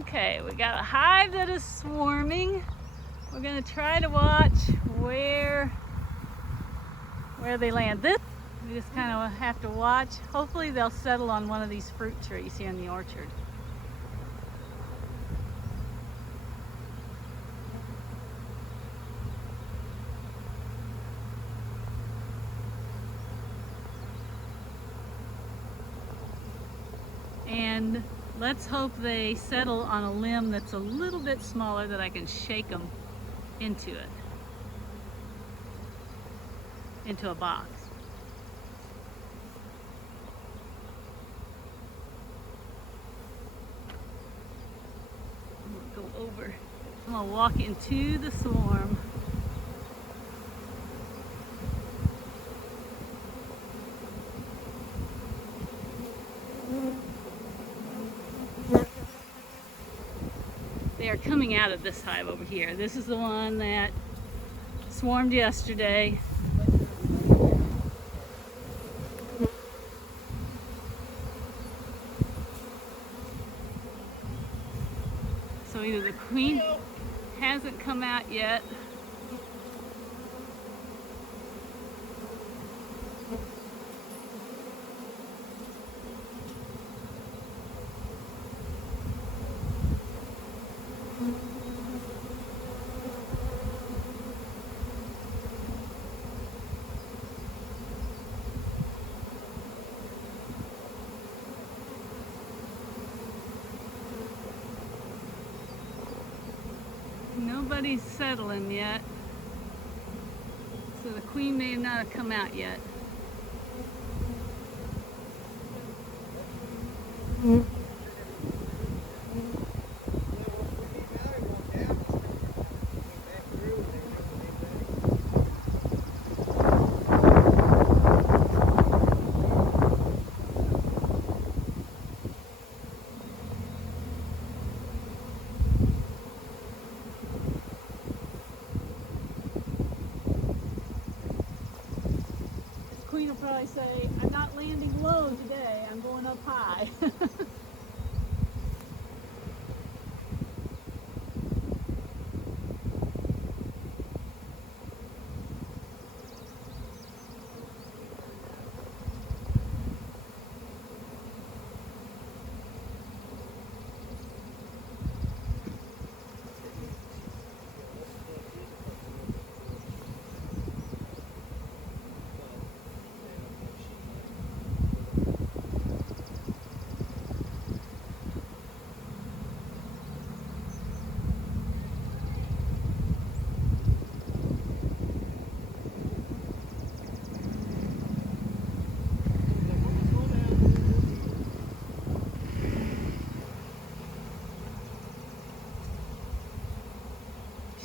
Okay, we got a hive that is swarming. We're gonna try to watch where they land. This, we just kind of have to watch. Hopefully they'll settle on one of these fruit trees here in the orchard. And let's hope they settle on a limb that's a little bit smaller that I can shake them into it, into a box. I'm gonna go over. I'm gonna walk into the swarm. They are coming out of this hive over here. This is the one that swarmed yesterday. So either the queen hasn't come out yet, nobody's settling yet. So the queen may not have come out yet. Queen will probably say, I'm not landing low today, I'm going up high.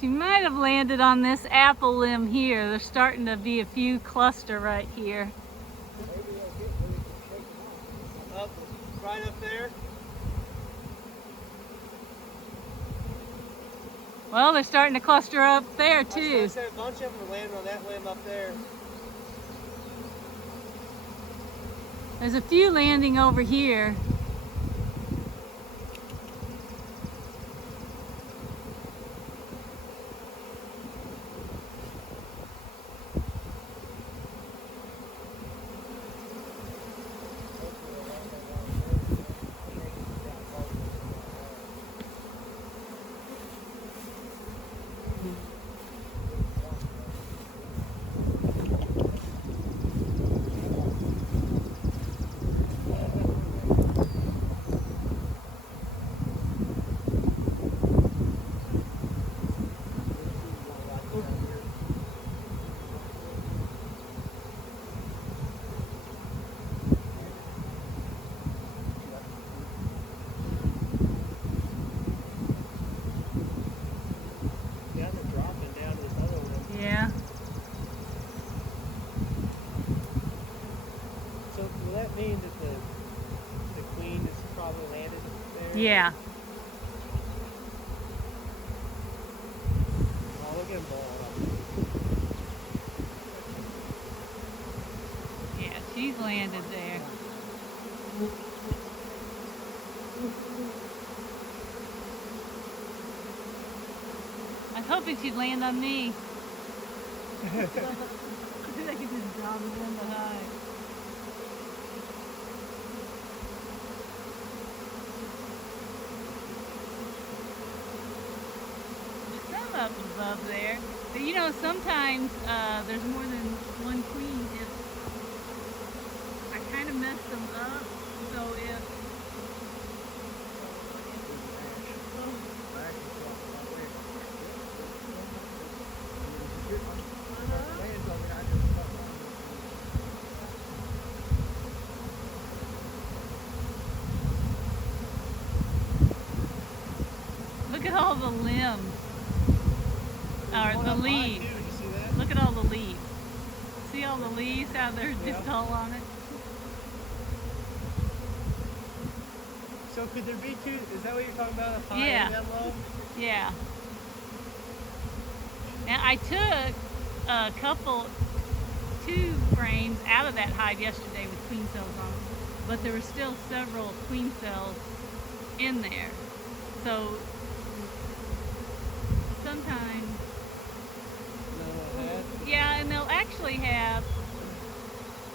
She might have landed on this apple limb here. There's starting to be a few cluster right here. Up, right up there. Well, they're starting to cluster up there too. I said a bunch of them are landing on that limb up there. There's a few landing over here. Yeah. So will that mean that the queen is probably landed there? Yeah. Oh, look at them balling up. Yeah, she's landed there. hoping she'd land on me. I think I could just drop it in behind. Some of them's up there. But you know, sometimes there's more than one queen. If I kind of messed them up, so if look at all the limbs, or the leaves. Look at all the leaves. See all the leaves, how they're just all on it? So could there be two, is that what you're talking about? High Yeah. and down low? Yeah. Now I took two frames out of that hive yesterday with queen cells on them, but there were still several queen cells in there. So sometimes, yeah, and they'll actually have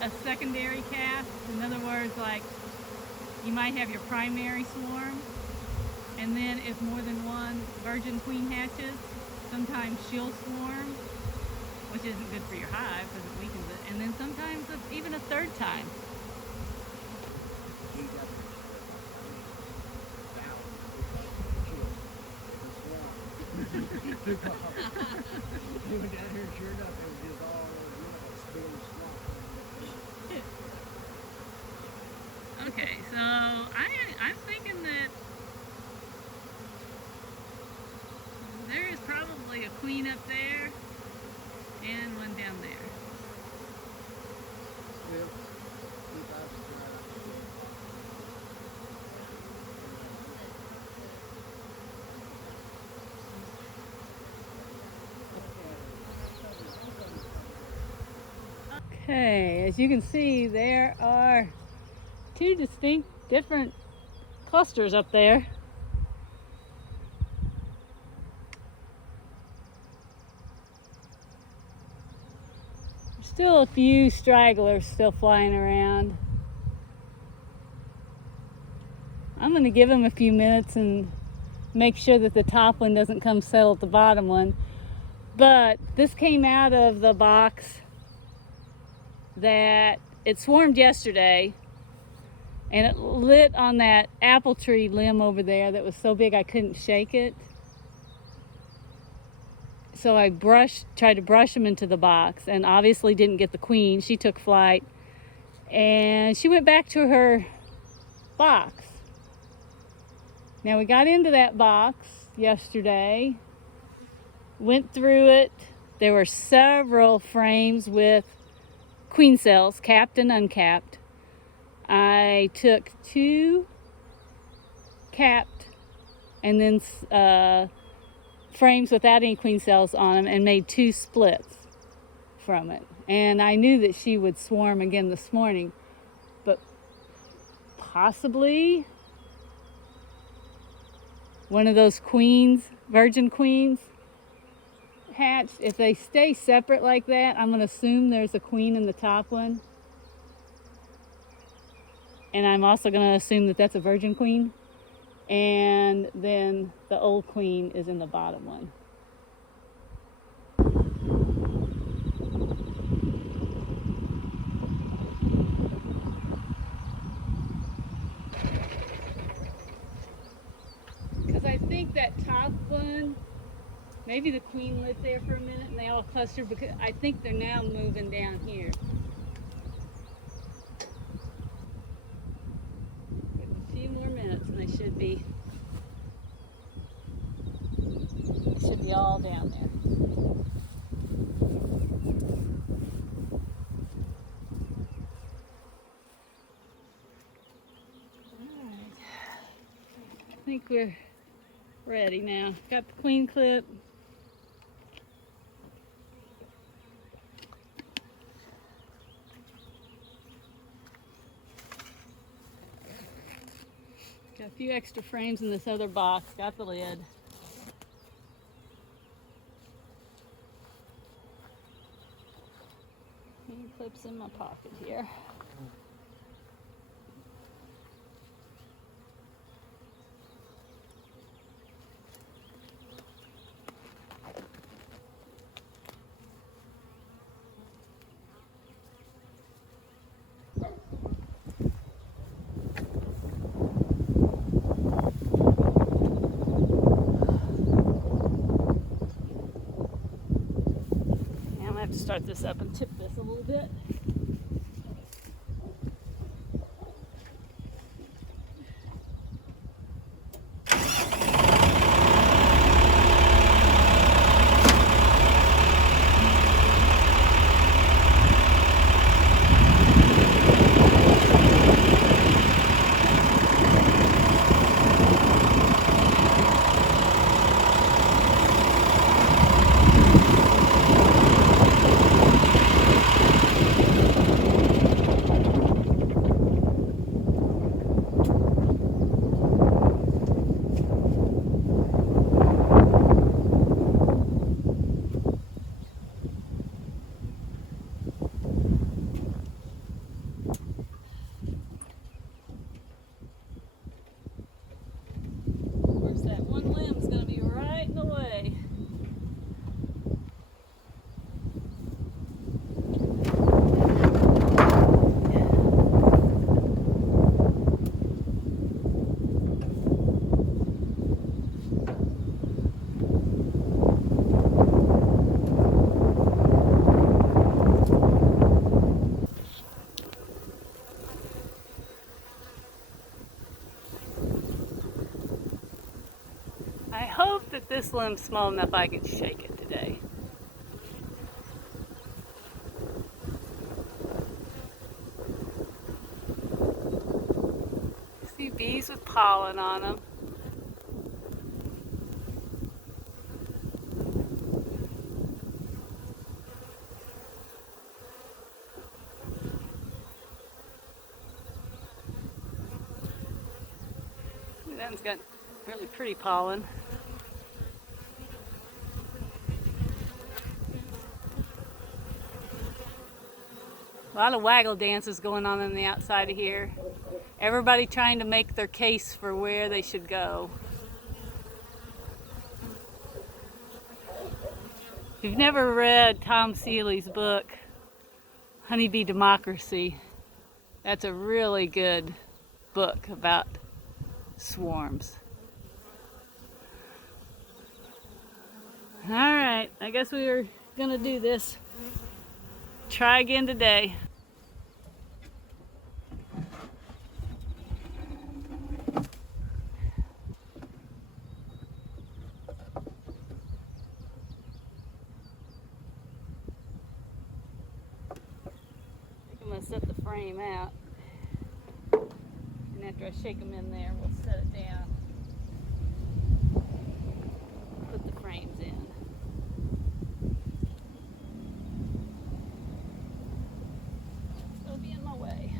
a secondary cast. In other words, like you might have your primary swarm, and then if more than one virgin queen hatches, sometimes she'll swarm, which isn't good for your hive because it weakens it, and then sometimes even a third time. Okay, so I'm thinking that there is probably a queen up there and one down there. Okay, as you can see, there are two distinct different clusters up there. There's still a few stragglers still flying around. I'm going to give them a few minutes and make sure that the top one doesn't come settle at the bottom one. But this came out of the box that it swarmed yesterday, and it lit on that apple tree limb over there that was so big I couldn't shake it. So I tried to brush them into the box, and obviously didn't get the queen. She took flight, and she went back to her box. Now we got into that box yesterday, went through it. There were several frames with queen cells, capped and uncapped. I took two capped and then frames without any queen cells on them and made two splits from it. And I knew that she would swarm again this morning, but possibly one of those queens, virgin queens, hatched. If they stay separate like that, I'm going to assume there's a queen in the top one. And I'm also going to assume that that's a virgin queen. And then the old queen is in the bottom one. Because I think that top one, maybe the queen lived there for a minute and they all clustered, because I think they're now moving down here. Give them a few more minutes and they should be all down there. Alright. I think we're ready now. Got the queen clip. Got a few extra frames in this other box. Got the lid. clips in my pocket here. I'm gonna have to start this up and tip this a little bit. I hope that this limb's small enough I can shake it today. See bees with pollen on them. That one's got really pretty pollen. A lot of waggle dances going on the outside of here. Everybody trying to make their case for where they should go. If you've never read Tom Seeley's book, Honeybee Democracy, that's a really good book about swarms. All right, I guess we were gonna do this. Try again today. I'm gonna set the frame out, and after I shake them in there, we'll set it down. Put the frames in. It'll be in my way.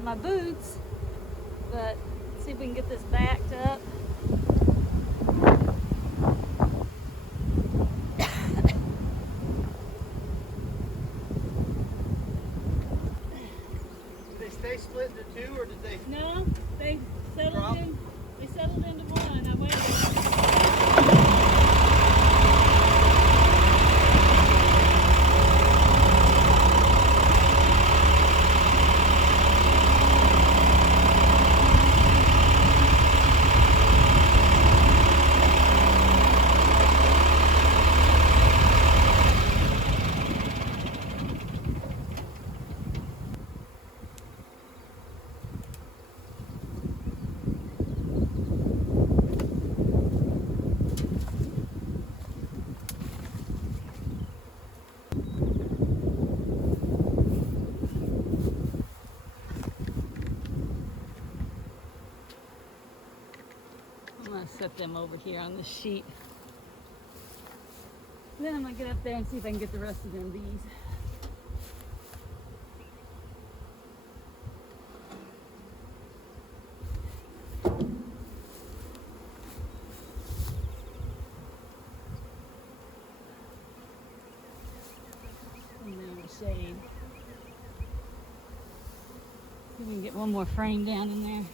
in my boots, but let's see if we can get this backed up. Did they stay split into two, or did they? No, they settled Drop? in. They settled into one. I waited. I'm gonna set them over here on this sheet. Then I'm gonna get up there and see if I can get the rest of them bees. And now the shade. See if we can get one more frame down in there.